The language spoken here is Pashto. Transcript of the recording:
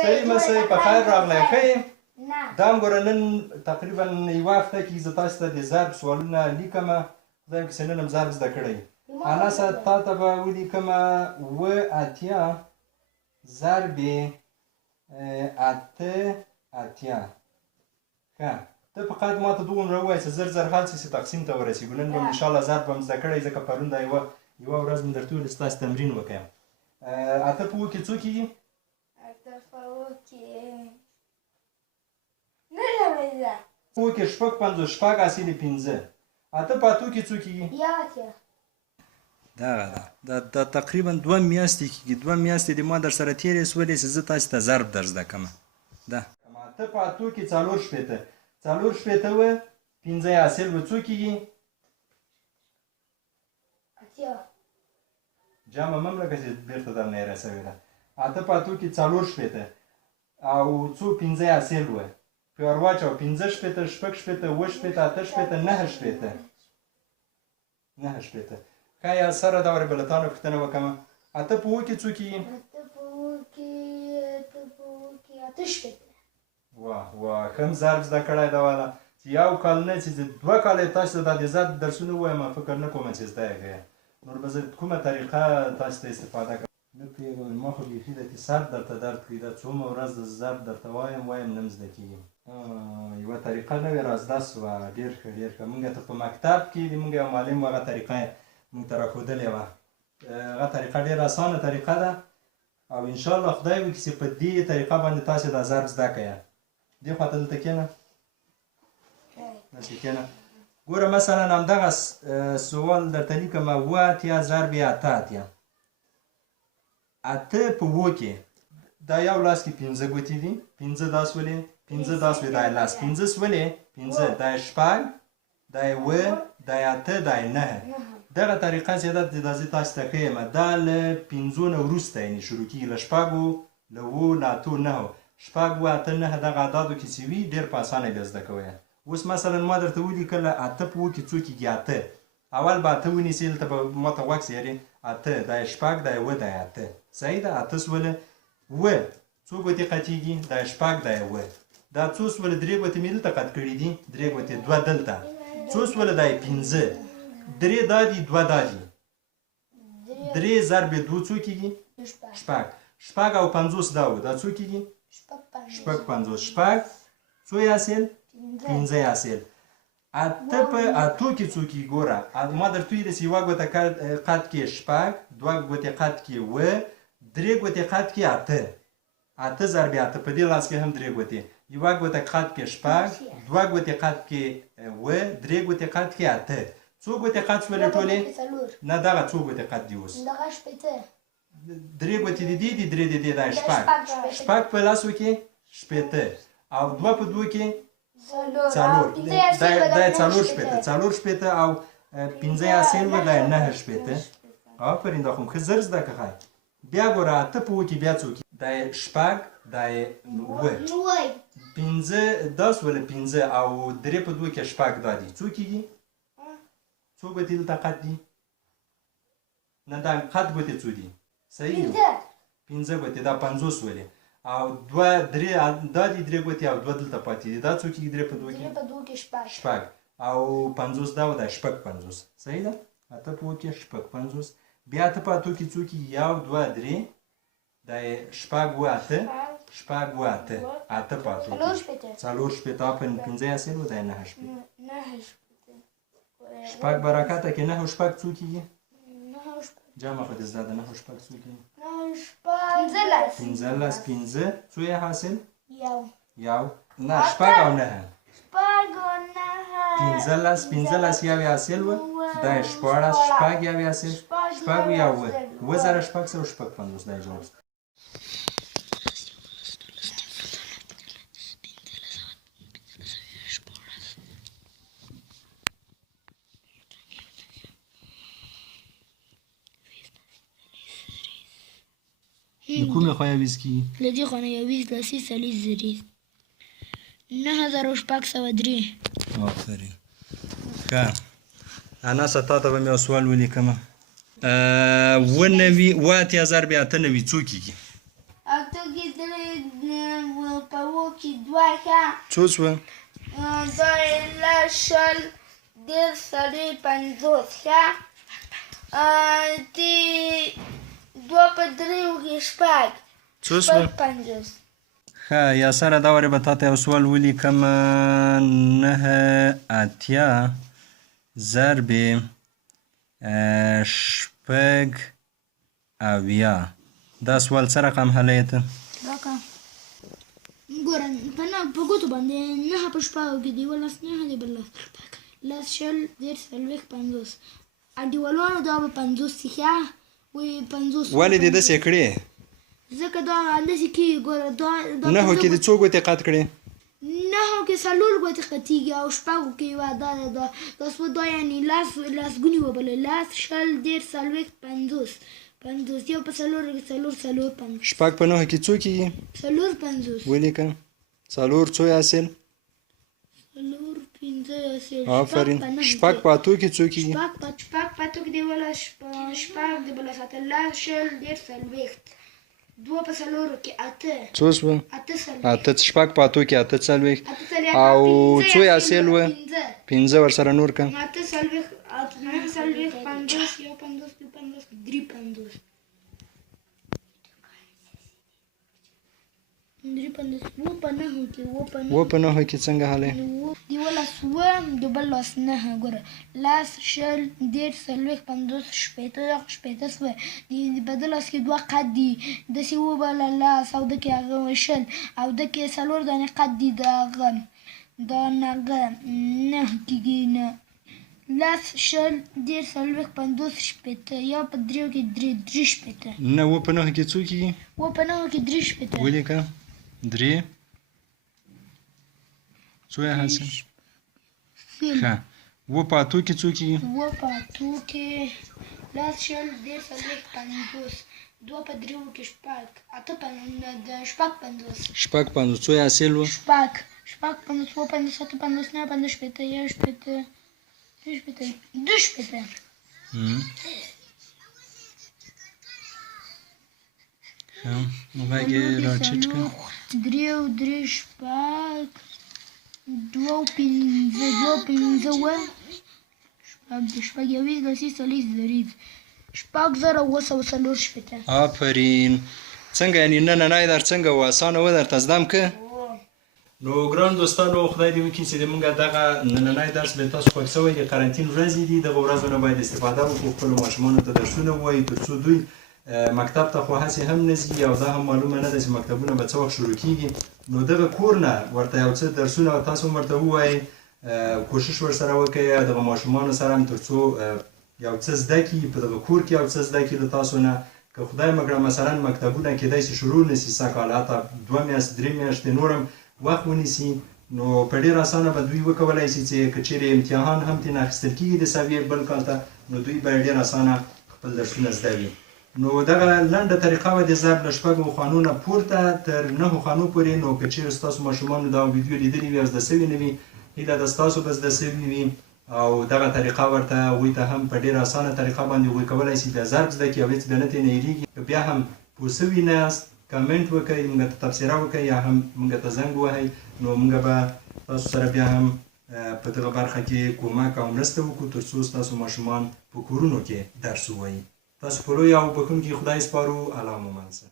ستړي مسئ په خیر راغلی ښه یې دا هم ګوره نن تقریبا یوه هفته کې زه تاسو ته د ضرب سوالونه لیکمه خدای وکړي چې نن هم ضرب زده کړی انسه تا ته به ولیکمه اووه اتیا ضرب اته اتیا ښه ته فقط ما ته دومره ووایه چې زر زر حل شي چې تقسیم ته ورسېږو نن به م انشاءالله ضرب به م زده کړی ځکه پرون دا یوه ورځ مې درته وویل چې تاسې تمرین وکړم اته په اووه کې څو کېږي اته په اووه کې نه راوړېده په اووه کې شپږ پنځوس شپږ حاصل پنځه اته په اتو کې څو کېږي یا اتیا دغه ده دا تقریبا دوه میاشتې کېږي دوه میاشتې دې ما در سره تېرې سولې چې زه تاسې ته ضرب در زده کړم ده اته په اتو کې څلور شپېته څلور شپېته وه پنځه یې حاصل به څو کېږي اتیا جمع هم لکه چې بېرته درنه یې رسوې ده اته په اتو کې څلور شپېته او څو پنځه یې حاصل وه په ور واچوه پنځه شپېته شپږ شپېته اووه شپېته اته شپېته نهه شپېته نهه شپېته ښایي سره دا ورې بلتانو پوښتنه وکړم اته په اووه کې څو کېږي اته په اووه کې اته شپېته واه واه ښه م ضرب زده کړی ده والا چې یو کال نه چې دوه کاله یې تاسو ته دا د ضرب درسونه ووایم فکر نه کوم چې زده یې کړئ نور به زه کومه طریقه تاسو ته استفاده کوم نه پوهېږم ما خو بیخي د سر درته درد کوي دا څومره ورځ د ضرب درته وایم نه م زده کېږي یوه طریقه نوې را زده سوه ډېر ښه ډېر ښه مونږ ته په مکتب کې د مونږ یو معلم و هغه طریقه یې مونږ ته راښودلې وه هغه طریقه ډېره اسانه طریقه ده او انشاءالله خدای وکړي چې په دې طریقه باندې تاسې دا ضرب زده کړئ دې خواته دلته کښېنه داسې کښېنه ګوره مثلا همدغه سوال درته لیکم اووه اتیا ضرب اته اتیا اته په اووه کې دا یو لاس کې پنځه ګوتې دي پنځه دا سولې پنځه دا سولې دا یې لاس پنځه سولې پنځه دا یې شپږ دا یې اووه دا یې اته دا یې نهه دغه طریقه چې ده دا زه تاسو ته ښیم دا له پنځو نه وروسته یعنې شروع کېږي له شپږو له اوو له اتو نهو شپږ اووه اته نهه دغه اعدادو کې چې وي ډېر په اسانه بیا زده کوئ اوس مثلا ما درته ولیکله اته په اووه کې څو کېږي اته اول به اته ونیسئ دلته به ما ته غوږ څېرې اته دا یې شپږ دا یې اووه دا یې اته صحیح ده اته سوله اووه څو ګوتې قطېږي دا یې شپږ دا یې اووه دا څو سوله درې ګوتې مې دلته قط کړي دي درې ګوتې دوه دلته څو سوله دا یې پنځه درې دا دي دوه دا دي درې ضرب دوه څو کېږي شپږ شپږ او پنځوس دا و دا څو کېږي شپږ پنځوس شپږ څو یې حاصل پنځه یې حاصل اته په اتو کې څو کېږي ګوره ما درته ویلې چې یوه ګوته قط کې شپږ دوه ګوتې قط کې اووه درې ګوتې قط کې اته اته ضرب اته په دې لاس کې هم درې ګوتې یوه ګوته قط کې شپږ دوه ګوتې قط کې اووه درې ګوتې قط کې اته څو ګوتې قط شولې ټولې نه دغه څو ګوتې قط دي اوس دغه شپېته درې ګوتې د دې دي درې د دې دا شپږ شپږ په لاسو کې شپېته او دوه په دوه کې څلور دا یې څلور شپېته څلور شپېته او پنځه یې حاصل وه دا یې نهه شپېته آفرین دا خو م ښه زر زده کړه بیا ګوره اته په اووه کې بیا څو کې دا یې شپږ دا یې اووه پنځه دا سوله پنځه او درې په دوه کې شپږ دا دي څو کېږي څو ګوتې دلته قط دي نه دا قط ګوتې څو دي صحیح پنځه ګوتې دا پنځوس ولې او دوه درې دا دي درې ګوتې او دوه دلته پاتې دي دا څو کېږي درې په دوه کې شپږ او پنځوس دا و دا شپږ پنځوس صحیح ده اته په اووه کې شپږ پنځوس بیا اته په اتو کې څو کېږي یو دوه درې دا یې شپږ اووه اته شپږ اووه اته اته په اتو کې څلور شپېته آفرین پنځه یې حاصل و دا یې نهه شپېته شپږ برکته کې نهه او شپږ څو کېږي جمع خو دې زده ده نهه او شپږ څو کېږي پنځلس پنځه څو یې حاصل یو نه شپږ او نهه پنځلس یو یې حاصل وه دا یې شپاړس شپږ یو یې حاصل شپږ یو اووه اووه زره شپږ سوه شپږ پنځوس دا یې جواب د کومې خوا یویز کېږي له دې خوا نه یویز لسي څلېس زریز 9603 آفرین ښه انسه تا ته به مې یو سوال ولیکمه اووه اتیا ضرب اته نوي څو کېږي اته کې درې په اووه کې دوه ښه څو شوه؟ دا لس شل دېرش څلوېښت پنځوس ښه دوه په درېو کې شپږ څو شوه؟ شپږ پنځوس ښه یاسره دا وارې به تا ته یو سوال ولیکم 9 اتیا ضرب شپږ اویا دا سوال څه رقم حلوي ته؟ ګوره په ګوتو باندې نهه په شپږو کې د یوه لس نهه د بل لس شل دېرش څلوېښت پنځوس انډیوالانو دا به پنځوس شي ښه وایي پنځوس ولې دې داسې کړې؟ ځکه دا همداسې کېږي ګوره دا نهو کې دې څو ګوتې قط کړې؟ نهو کې څلور ګوتې قطېږي او شپږو کې یوه دا دا یعنې لسګونې وبلئ لس شل دېرش څلوېښت پنځوس یو په څلورو کې څلور پنځوس شپږ په نهو کې څو کېږي؟ څلور پنځوس ولیکه څلور څو حاصل؟ څلور پنځه حاصل آفرین شپږ په اتو کې څو کېږي؟ شپږ په اتو کې د یوه لس شپږ د بل لس اته لس شل دېرش څلوېښت دوه په څلورو کې اته څو شوه؟ اته اته شپږ په اتو کې اته څلوېښت او څو حاصل وه؟ پنځه ورسره نور که اته څلوېښت نهه څلوېښت پنځوس یو پنځوس دوه پنځوس درې پنځوس اووه په نهو کې اووه په نهو کې څنګه حلوي؟ د یوه لس اووه د بل لس نهه ګوره لس شل دېرش څلوېښت پنځوس شپېته شپېته سوه د بده لاس کې دوه قد دي داسې وبله لس او ده کې هغه شل او ده کې څلور دانې قد دي د هغه دا هغه نهه کېږي نه لس شل دېرش څلوېښت پنځوس شپېته یو په درېو کې درې شپېته نه اووه په نهو کې څو کېږي؟ اووه په نهو کې درې شپېته ولیکه درې څو یې حاصل؟ ښه اووه په اتو کې څو کېږي؟ اووه په اتو کې لس شل دېرش څلوېښت پنځوس دوه په درېو کې شپږ شپږ پنځوس شپږ پنځوس څو یې حاصل وه؟ شپږ پنځوس اووه پنځوس اته پنځوس نهه پنځوس شپېته یو شپېته دوه شپېته غږ یې راټیټ کړه درې شپږ دوه پنځه اووه شپږ یوویشت لسیز څلوېښت زریز شپږ زره اووه سوه څلور شپېته آفرین څنګه یعنې نننی درس څنګه و اسانه و درته زده م که نو ګران دوستانو خدای دې وکړي چې زموږ دغه نننی درس به تاسو خوښ شوی د قرنطین ورځې دي دغه ورځو نه باید استفاده وکړو خپلو ماشومانو ته درسونه ووایي تر څو دوی مکتب ته خو هسې هم نه ځي او دا هم معلومه نه ده چې مکتبونه به څه وخت شروع کېږي نو دغه کور نه ورته یو څه درسونه تاسو هم ورته ووایئ کوشش ورسره وکړئ دغه ماشومانو سره هم تر څو یو څه زده کړي په دغه کور کې یو څه زده کړي له تاسو نه که خدای مه کړه مثلا مکتبونه کېدای شي شروع نه شي سږ کال حتی 2 میاشتې 3 میاشتې نور هم وخت ونیسي نو په ډېر اسانه به دوی وکولی شي چې که چیرې امتحان هم ترېنه اخیستل کېږي د سویې بل کال ته نو دوی به ډېر اسانه خپل درسونه زده وي نو دغه لنډه طریقه وه د ضرب له شپږو خانو نه پورته تر 9 خانو پورې نو که چیرې ستاسو ماشومانو دا ویډیو لیدلې وي او زده سوي نه وي هیله ده ستاسو به زده سوي وي او دغه طریقه ورته هغوی ته هم په ډېره اسانه طریقه باندې هغوی کولی شي د ضرب زده کړي او هېڅ به نه ترېنه هېرېږي که بیا هم پوه سوي نه یاست کمنټ وکړئ موږ ته تبصره وکړئ یا هم موږ ته زنګ ووهئ نو موږ به تاسو سره بیا هم په دغه برخه کې کومک او مرسته وکړو تر څو ستاسو ماشومان په کورونو کې درس ووایي تاسو په لوی او بښونکي خدای سپارو الله مو منځه